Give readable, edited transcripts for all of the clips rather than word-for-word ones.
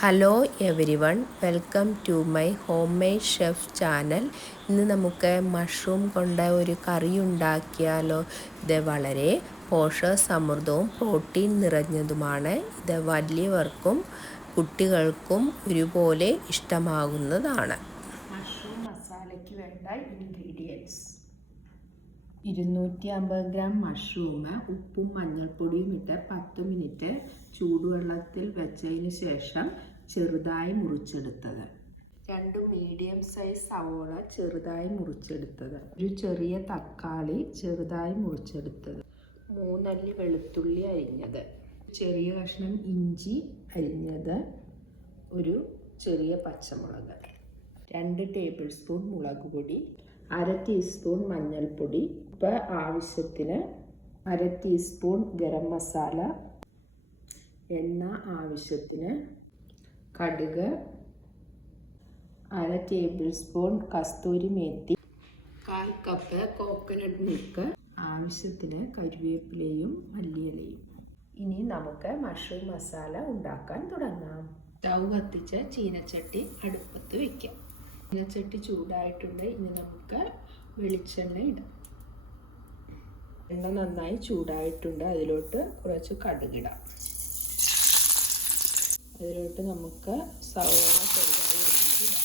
Hello everyone, welcome to my homemade chef channel. ഇന്ന് നമുക്ക് mushroom കൊണ്ട് ഒരു കറി ഉണ്ടാക്കിയാലോ. ഇത് വളരെ പോഷകസമൃദ്ധവും പ്രോട്ടീൻ നിറഞ്ഞതുമാണ്. ഇത് വലിയവർക്കും കുട്ടികൾക്കും ഒരുപോലെ ഇഷ്ടമാകുന്നതാണ്. മഷ്റൂം മസാലയ്ക്ക് വേണ്ട ഇൻഗ്രീഡിയൻസ്: 250 ഗ്രാം മഷ്റൂം ഉപ്പും മഞ്ഞൾപ്പൊടിയും ഇട്ട് 10 മിനിറ്റ് ചൂടുവെള്ളത്തിൽ വെച്ചതിന് ശേഷം ചെറുതായി മുറിച്ചെടുത്തത്. 2 മീഡിയം സൈസ് സവോള ചെറുതായി മുറിച്ചെടുത്തത്. ഒരു ചെറിയ തക്കാളി ചെറുതായി മുറിച്ചെടുത്തത്. 3 അല്ലി വെളുത്തുള്ളി അരിഞ്ഞത്. ചെറിയ കഷ്ണം ഇഞ്ചി അരിഞ്ഞത്. ഒരു ചെറിയ പച്ചമുളക്. 2 ടേബിൾ സ്പൂൺ മുളക് പൊടി. 1/2 ടീസ്പൂൺ മഞ്ഞൾപ്പൊടി. ഉപ്പ് ആവശ്യത്തിന്. 1/2 ടീസ്പൂൺ ഗരം മസാല. എണ്ണ ആവശ്യത്തിന്. കടുക്. 1/2 ടേബിൾ സ്പൂൺ കസ്തൂരി മേത്തി. 1/4 cup coconut milk. ആവശ്യത്തിന് കരിവേപ്പിലയും മല്ലിയിലയും. ഇനി നമുക്ക് മഷ്റൂം മസാല ഉണ്ടാക്കാൻ തുടങ്ങാം. സ്റ്റൗ കത്തിച്ച് ചീനച്ചട്ടി അടുപ്പത്ത് വയ്ക്കാം. ചീനച്ചട്ടി ചൂടായിട്ടുണ്ട്. ഇനി നമുക്ക് വെളിച്ചെണ്ണ ഇടാം. എണ്ണ നന്നായി ചൂടായിട്ടുണ്ട്. അതിലോട്ട് കുറച്ച് കടുകിടാം. അതിലോട്ട് നമുക്ക് സവോള ചെറുതായി ഇടാം.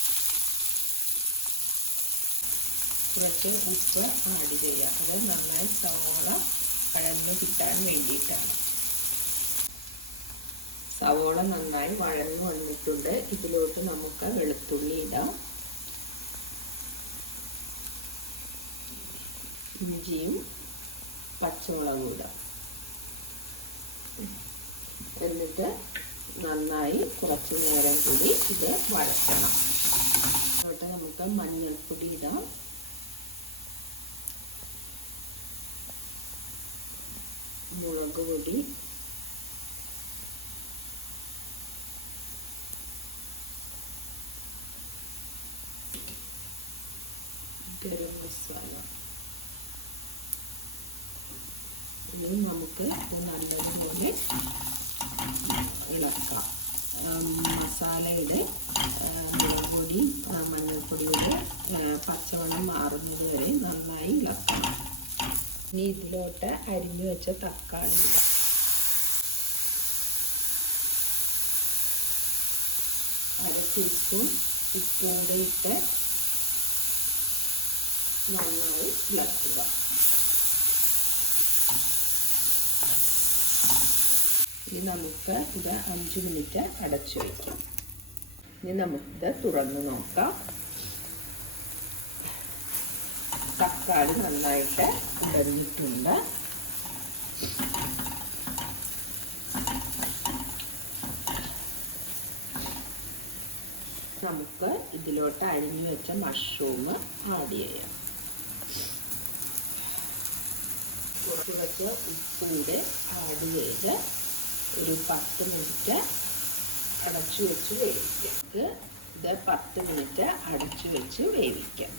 കുറച്ച് ഉപ്പ് ആഡ് ചെയ്യാം. അത് നന്നായി സവോള വഴന്ന് കിട്ടാൻ വേണ്ടിയിട്ടാണ്. സവോള നന്നായി വഴന്ന് വന്നിട്ടുണ്ട്. ഇതിലോട്ട് നമുക്ക് വെളുത്തുള്ളി ഇടാം. ഇഞ്ചിയും പച്ചമുളകും ഇടാം. എന്നിട്ട് നന്നായി കുറച്ച് നേരം കൂടി ഇത് വഴറ്റണം. എന്നിട്ട് നമുക്ക് മഞ്ഞൾപ്പൊടി ഇടാം. മുളക് പൊടി. ഗരം മസാല. ഇനി നമുക്ക് നല്ലതുപോലെ ഇളക്കാം. മസാലയുടെ മുളക് പൊടി മഞ്ഞൾപ്പൊടിയുടെ പച്ചമണം മാറുന്നത് വരെ നന്നായി ഇളക്കണം. ഇനി ഇതിലോട്ട് അരിഞ്ഞു വെച്ച തക്കാളി ഇടാം. അര ടീസ്പൂൺ ഉപ്പ് കൂടെ ഇട്ട് നന്നായി ഇളക്കുക. ഇനി നമുക്ക് ഇത് 5 മിനിറ്റ് അടച്ചു വയ്ക്കാം. ഇനി നമുക്കിത് തുറന്ന് നോക്കാം. തക്കാളി നന്നായിട്ട് ഉടഞ്ഞിട്ടുണ്ട്. നമുക്ക് ഇതിലോട്ട് അരിഞ്ഞു വെച്ച മഷ്റൂം ആഡ് ചെയ്യാം. കുറച്ച് ഉപ്പൂടെ ആഡ് ചെയ്ത് ഒരു 10 മിനിറ്റ് അടച്ചു വെച്ച് വേവിക്കാം. ഇത് 10 മിനിറ്റ് അടച്ചു വെച്ച് വേവിക്കാം.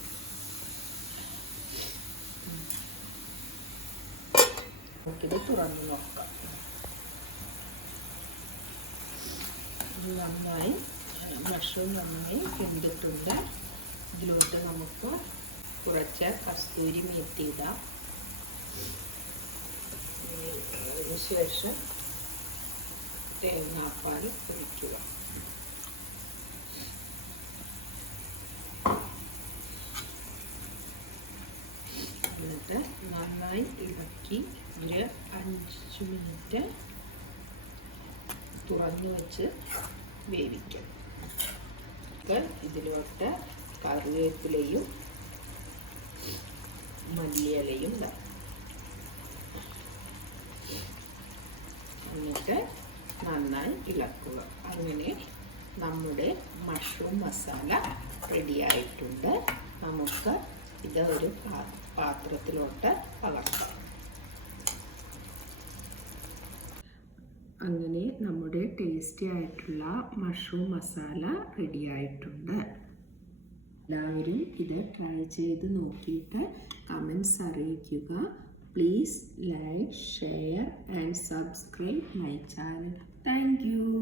നമുക്കിത് തുറന്ന് നോക്കാം. ഇത് നന്നായി മഷ്റൂം നന്നായി വെന്തിട്ടുണ്ട്. ഇതിലോട്ട് നമുക്ക് കുറച്ച് കസ്തൂരി മേത്തി ഇടാം. അതിനുശേഷം തേങ്ങാപ്പാൽ ഒഴിക്കുക. എന്നിട്ട് നന്നായി ഇളക്കി ഒരു 5 മിനിറ്റ് തുറന്നു വെച്ച് വേവിക്കാം. ഇതിലോട്ട് കറിവേപ്പിലയും മല്ലിയിലയും ഇടാം. എന്നിട്ട് നന്നായി ഇളക്കുക. അങ്ങനെ നമ്മുടെ മഷ്റൂം മസാല റെഡിയായിട്ടുണ്ട്. നമുക്ക് ഇത് ഒരു പാത്രത്തിലോട്ട് പകർത്താം. അങ്ങനെ നമ്മുടെ ടേസ്റ്റി ആയിട്ടുള്ള മഷ്റൂം മസാല റെഡിയായിട്ടുണ്ട്. എല്ലാവരും ഇത് ട്രൈ ചെയ്ത് നോക്കിയിട്ട് കമൻസ് അറിയിക്കുക. Please like, share and subscribe my channel. Thank you.